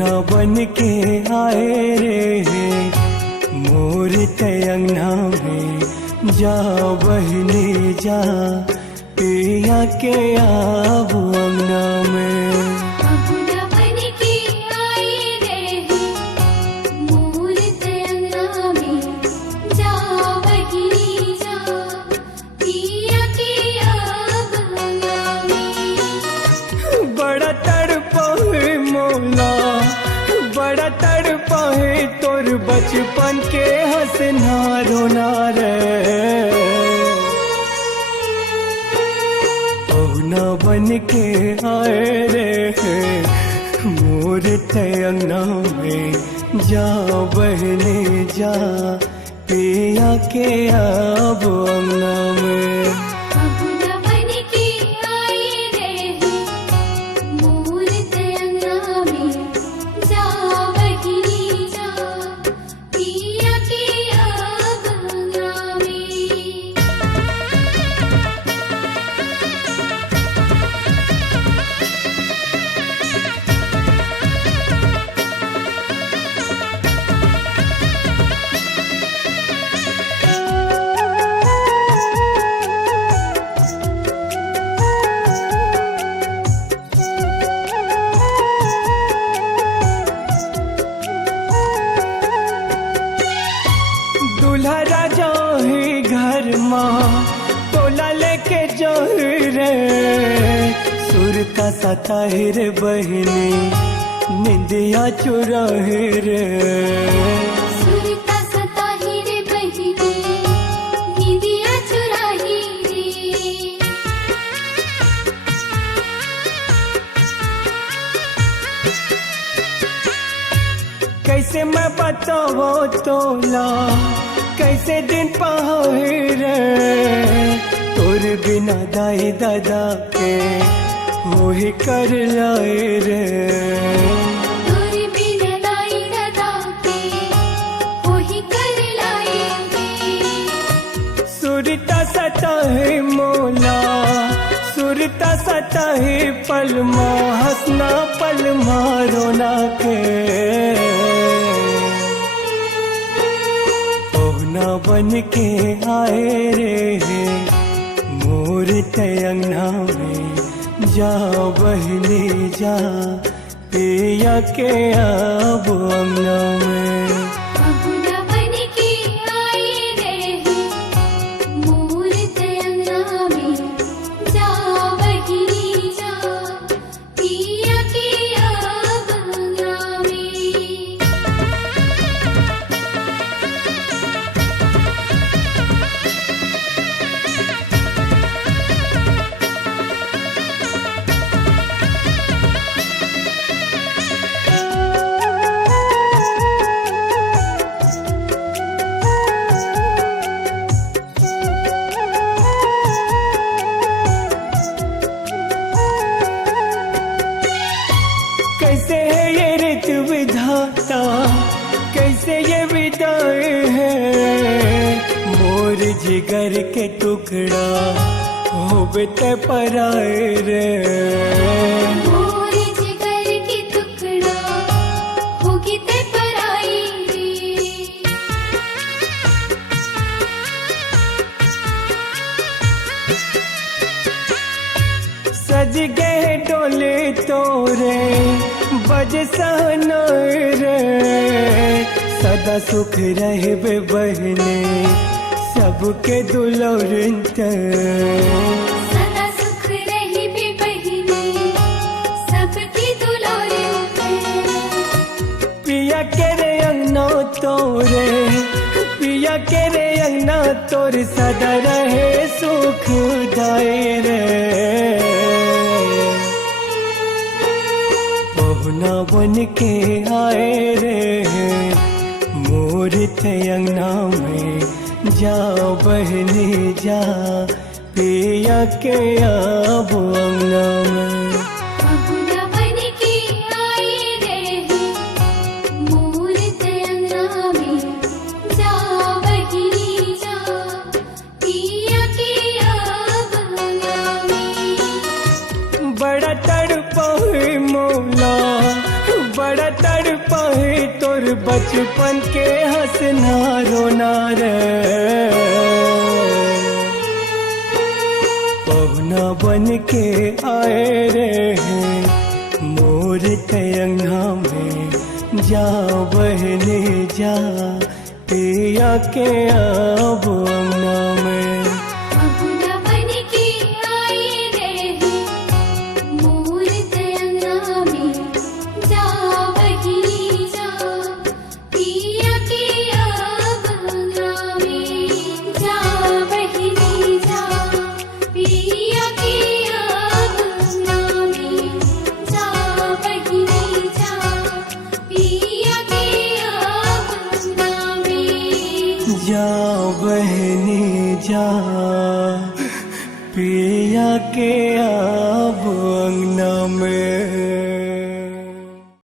पहुना बन के आए रे मोर अंगना में जा बहनी जा पिया के आब अंगना में। पहुना बन के आए रे मोर अंगना में जा बहनी जा पिया के आब अंगना में। बड़ा तड़पाए मौला बड़ा तड़पाए तोर बचपन के हंसना रोना रे। पहुना बन के आए रे मोर अंगना में जा बहने जा पिया के आब अंगना में। पहुना बन के आए रे मोर अंगना में जा बहनी जा पिया के आब अंगना में। दूल्हा राजा है घर माँ तोला लेके जो रे सुर का सताहिर बहनी निंदिया चुराहे रे। सुर का सताही रे बहनी निंदिया चुराही रे। कैसे मैं बताओ तोला कैसे दिन पाए रे तोर बिना दाई दादा के हो ही कर लाए रे। तोर बिना दाई दादा के हो ही कर लाए रे। सुरता सता है मौला सुरता सता है पलमा हंसना पलमा रोना के। पहुना बन के आए रे मोर अंगना में जा बहनी जा पिया के आब अंगना में। पहुना बन के आए रे मोर अंगना में जा बहनी जा पिया के आब अंगना में। कैसे है ये ऋत विधाता कैसे ये विदाई है मोर जिगर के टुकड़ा हो बेते पराए रे। मोर जिगर के टुकड़ा होगी ते पराई रे। सज गए डोले तोरे बज सहना रे सदा सुख रहे बहने सबके दुलौरन सदा सुख रही बे बहनी सबकी दुलारे। पिया के रे अंगना तोरे पिया के रे अंगना तोर सदा रहे सुख दायरे। पहुना बन के आए रे मोर अंगना में जा बहनी जा पिया के आब अंगना में। पहुना बन के आए रे मोर अंगना में जा बहनी जा पिया के आब अंगना में। बड़ा तड़पाए मौला बड़ा बचपन के हंसना रोना रे पहुना बन के आए रे मोर तयंगा में जा बहने जा पिया के अब अंगना में बबुला बनके आए रे मोर तयंगा में जा बहिनी जा पिया के अब अंगना में जा बहिनी जा पिया के अब अंगना में जा बहिनी जा पिया के अब अंगना में जा बहनी जा पिया के